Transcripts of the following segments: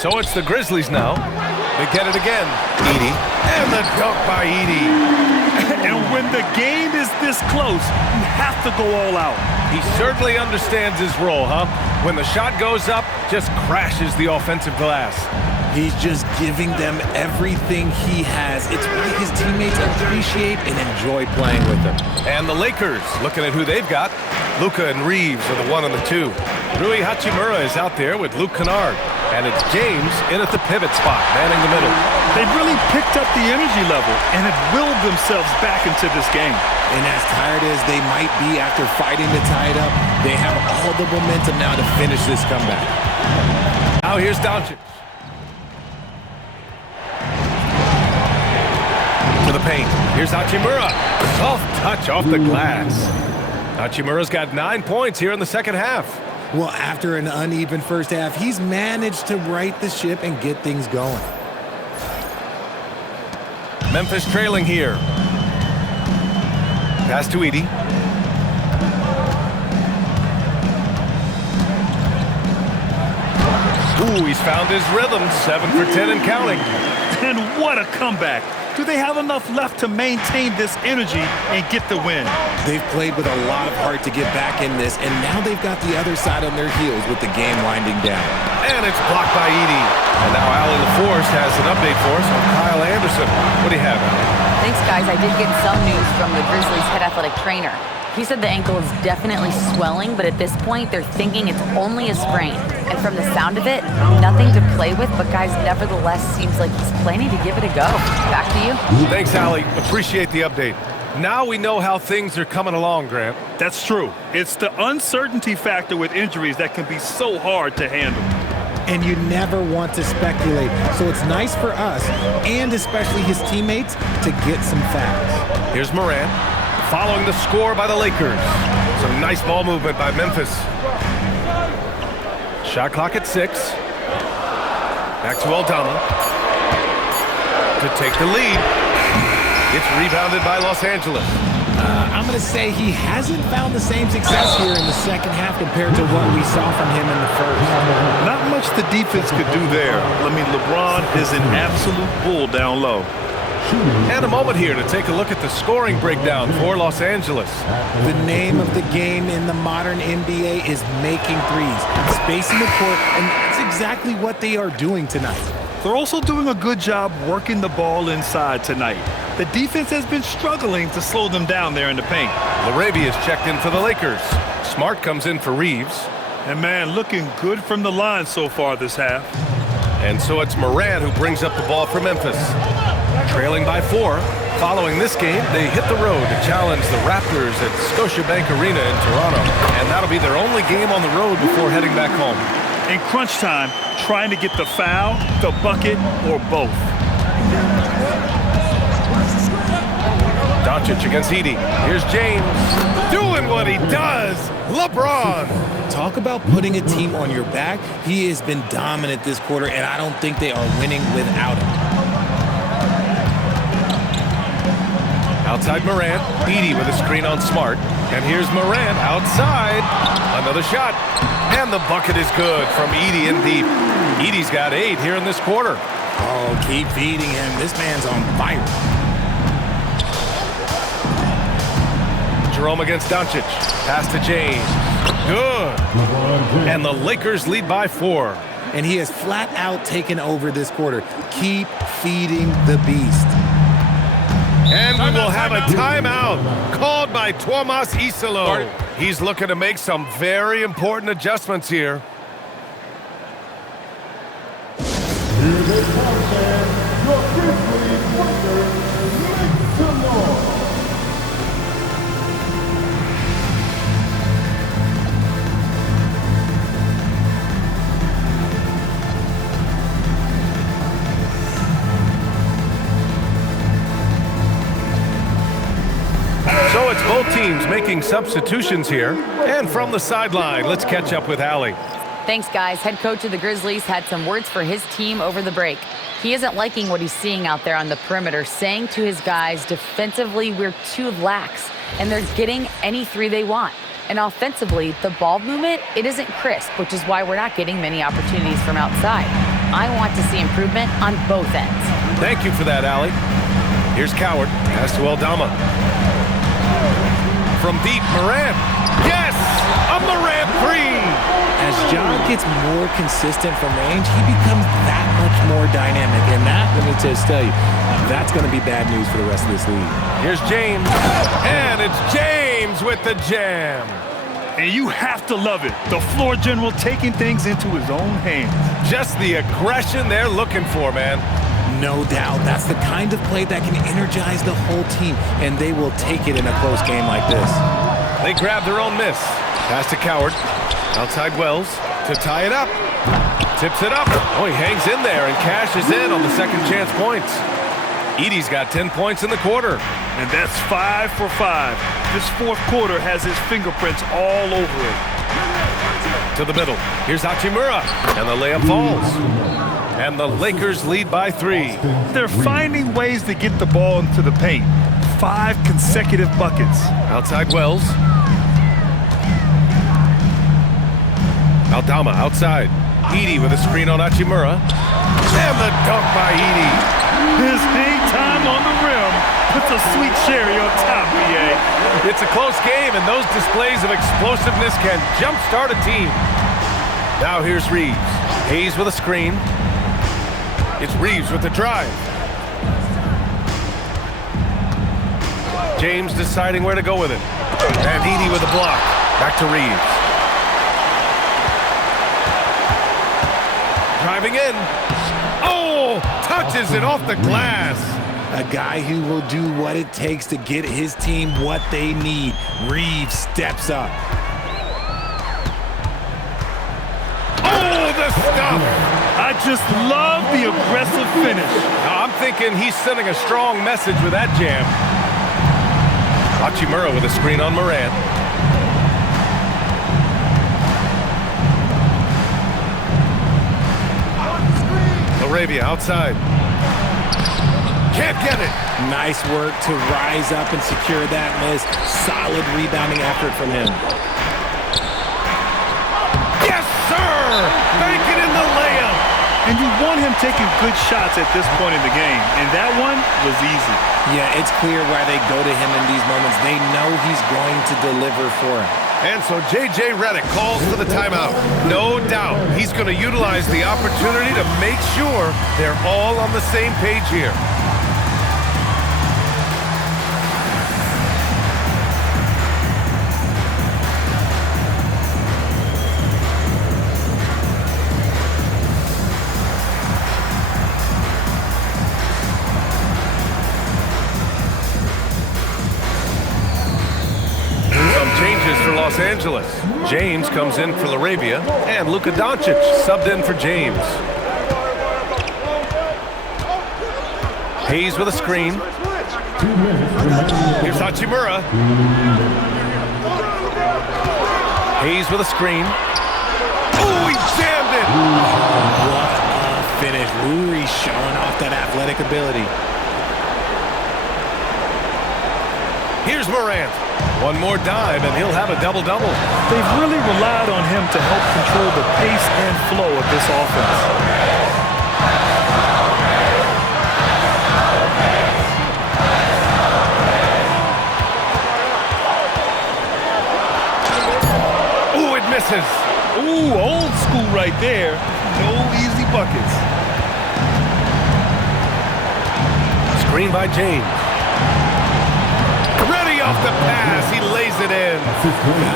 So it's the Grizzlies now. They get it again. Edey. And the dunk by Edey. And when the game is this close, you have to go all out. He certainly understands his role, huh? When the shot goes up, just crashes the offensive glass. He's just giving them everything he has. It's why his teammates appreciate and enjoy playing with him. And the Lakers, looking at who they've got. Luka and Reeves are the 1 and the 2. Rui Hachimura is out there with Luke Kennard. And it's James in at the pivot spot, manning the middle. They've really picked up the energy level and have willed themselves back into this game. And as tired as they might be after fighting to tie it up, they have all the momentum now to finish this comeback. Now here's Doncic. To the paint. Here's Hachimura. Soft touch off the glass. Hachimura's got 9 points here in the second half. Well, after an uneven first half, he's managed to right the ship and get things going. Memphis trailing here. Pass to Edey. Ooh, he's found his rhythm. 7 for 10 and counting. And what a comeback. Do they have enough left to maintain this energy and get the win? They've played with a lot of heart to get back in this, and now they've got the other side on their heels with the game winding down. And it's blocked by Edey. And now Allie LaForce has an update for us on Kyle Anderson. What do you have, Allie? Thanks, guys. I did get some news from the Grizzlies' head athletic trainer. He said the ankle is definitely swelling, but at this point, they're thinking it's only a sprain. And from the sound of it, nothing to play with, but guys, nevertheless, seems like he's planning to give it a go. Back to you. Thanks, Allie. Appreciate the update. Now we know how things are coming along, Grant. That's true. It's the uncertainty factor with injuries that can be so hard to handle. And you never want to speculate. So it's nice for us, and especially his teammates, to get some facts. Here's Morant, following the score by the Lakers. Some nice ball movement by Memphis. Shot clock at 6. Back to Aldama. To take the lead. It's rebounded by Los Angeles. I'm going to say he hasn't found the same success here in the second half compared to what we saw from him in the first. Not much the defense could do there. I mean, LeBron is an absolute bull down low. And a moment here to take a look at the scoring breakdown for Los Angeles. The name of the game in the modern NBA is making threes, spacing the court, and that's exactly what they are doing tonight. They're also doing a good job working the ball inside tonight. The defense has been struggling to slow them down there in the paint. LaRavia is checked in for the Lakers. Smart comes in for Reeves. And man, looking good from the line so far this half. And so it's Morant who brings up the ball for Memphis. Trailing by 4. Following this game, they hit the road to challenge the Raptors at Scotiabank Arena in Toronto. And that'll be their only game on the road before heading back home. In crunch time, trying to get the foul, the bucket, or both. Doncic against Edey. Here's James doing what he does. LeBron. Talk about putting a team on your back. He has been dominant this quarter, and I don't think they are winning without him. Outside Morant. Edey with a screen on Smart. And here's Morant outside. Another shot. And the bucket is good from Edey in deep. Edey's got 8 here in this quarter. Oh, keep feeding him. This man's on fire. Jerome against Doncic. Pass to James. Good. And the Lakers lead by 4. And he has flat out taken over this quarter. Keep feeding the beast. And we will have a timeout called by Tomas Isalo. He's looking to make some very important adjustments here. Here they come, fans. Your Grizzlies Warriors, make some noise. So it's both teams making substitutions here. And from the sideline, let's catch up with Allie. Thanks, guys. Head coach of the Grizzlies had some words for his team over the break. He isn't liking what he's seeing out there on the perimeter, saying to his guys, defensively, we're too lax, and they're getting any 3 they want. And offensively, the ball movement, it isn't crisp, which is why we're not getting many opportunities from outside. I want to see improvement on both ends. Thank you for that, Allie. Here's Coward. Pass to Aldama. From deep, Morant. Yes! A Morant three! As John gets more consistent from range, he becomes that much more dynamic. And that, let me just tell you, that's going to be bad news for the rest of this league. Here's James. And it's James with the jam. And you have to love it. The floor general taking things into his own hands. Just the aggression they're looking for, man. No doubt. That's the kind of play that can energize the whole team, and they will take it in a close game like this. They grab their own miss. Pass to Coward. Outside Wells to tie it up. Tips it up. Oh, he hangs in there and cashes in on the second chance points. Edey's got 10 points in the quarter. And that's 5 for 5. This fourth quarter has his fingerprints all over it. To the middle. Here's Hachimura. And the layup falls. And the Lakers lead by 3. They're finding ways to get the ball into the paint. 5 consecutive buckets. Outside Wells. Aldama outside. Edey with a screen on Hachimura. And the dunk by Edey. His hang time on the rim puts a sweet cherry on top, BA. It's a close game, and those displays of explosiveness can jumpstart a team. Now here's Reeves. Hayes with a screen. It's Reeves with the drive. James deciding where to go with it. And Edey with a block. Back to Reeves. Driving in. Oh, touches it off the glass. A guy who will do what it takes to get his team what they need. Reeves steps up. Oh, the stuff. I just love the aggressive finish. Now, I'm thinking he's sending a strong message with that jam. Hachimura with a screen on Morant. Laravia outside. Can't get it. Nice work to rise up and secure that miss. Solid rebounding effort from him. Yes, sir! Bank it in the layup. And you want him taking good shots at this point in the game. And that one was easy. Yeah, it's clear why they go to him in these moments. They know he's going to deliver for him. And so J.J. Redick calls for the timeout. No doubt he's going to utilize the opportunity to make sure they're all on the same page here. For Los Angeles. James comes in for Laravia, and Luka Doncic subbed in for James. Hayes with a screen. Here's Hachimura. Hayes with a screen. Oh, he jammed it! What a finish. Uri showing off that athletic ability. Here's Morant. One more dive, and he'll have a double-double. They've really relied on him to help control the pace and flow of this offense. Ooh, it misses. Ooh, old school right there. No easy buckets. Screen by James. Off the pass, he lays it in.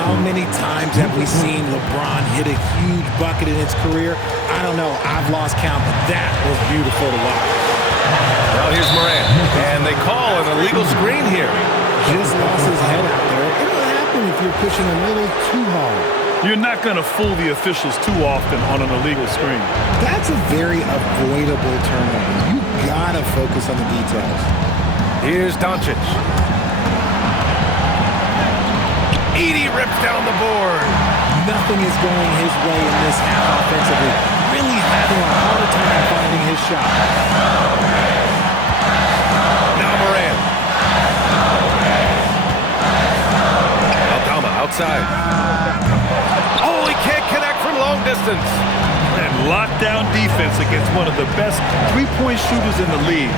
How many times have we seen LeBron hit a huge bucket in his career? I don't know. I've lost count, but that was beautiful to watch. Well, here's Morant, and they call an illegal screen here. Just lost his head out there. It'll happen if you're pushing a little too hard. You're not going to fool the officials too often on an illegal screen. That's a very avoidable turnover. You gotta focus on the details. Here's Doncic. Edey rips down the board. Nothing is going his way in this half offensively. Really having a hard time finding his shot. Now Morant. Aldama outside. Oh, he can't connect from long distance. And lockdown defense against one of the best three-point shooters in the league.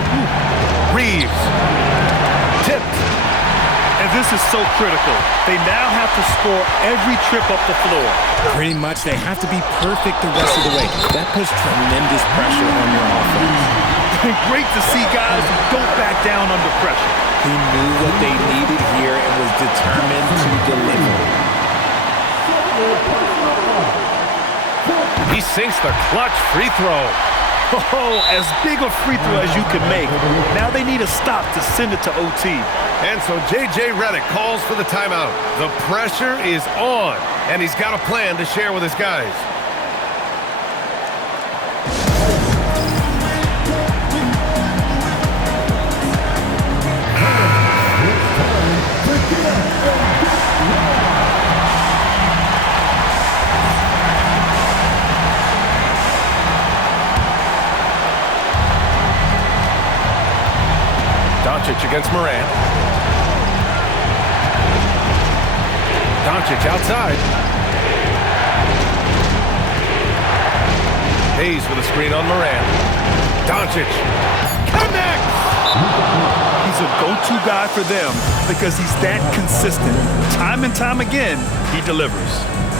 Reeves. Tipped. And this is so critical. They now have to score every trip up the floor. Pretty much, they have to be perfect the rest of the way. That puts tremendous pressure on your offense. Great to see guys who don't back down under pressure. He knew what they needed here and was determined to deliver. He sinks the clutch free throw. Oh, as big a free throw as you can make. Now they need a stop to send it to OT. And so J.J. Redick calls for the timeout. The pressure is on, and he's got a plan to share with his guys. Doncic against Morant. Doncic outside. Hayes with a screen on Morant. Doncic connects! He's a go-to guy for them because he's that consistent. Time and time again, he delivers.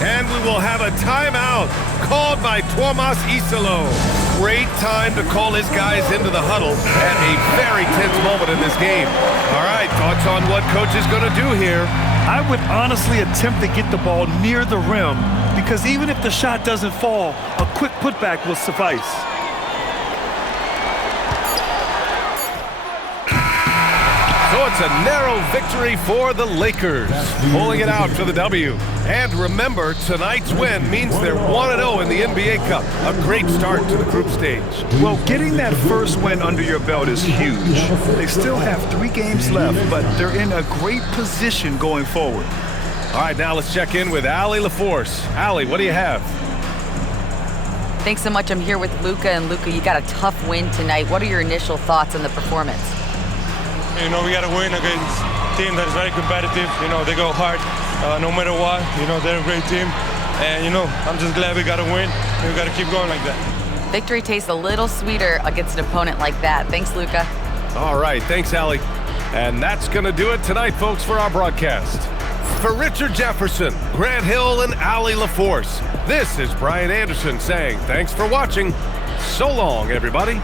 And we will have a timeout called by Tuomas Isalo. Great time to call his guys into the huddle at a very tense moment in this game. All right, thoughts on what coach is going to do here? I would honestly attempt to get the ball near the rim because even if the shot doesn't fall, a quick putback will suffice. So it's a narrow victory for the Lakers, pulling it out for the W. And remember, tonight's win means they're 1-0 in the NBA Cup. A great start to the group stage. Well, getting that first win under your belt is huge. They still have 3 games left, but they're in a great position going forward. All right, now let's check in with Allie LaForce. Allie, what do you have? Thanks so much. I'm here with Luka. And Luka, you got a tough win tonight. What are your initial thoughts on the performance? You know, we got to win against a team that is very competitive. You know, they go hard no matter what. You know, they're a great team. And, you know, I'm just glad we got to win. And we got to keep going like that. Victory tastes a little sweeter against an opponent like that. Thanks, Luka. All right, thanks, Allie. And that's going to do it tonight, folks, for our broadcast. For Richard Jefferson, Grant Hill, and Allie LaForce, this is Brian Anderson saying thanks for watching. So long, everybody.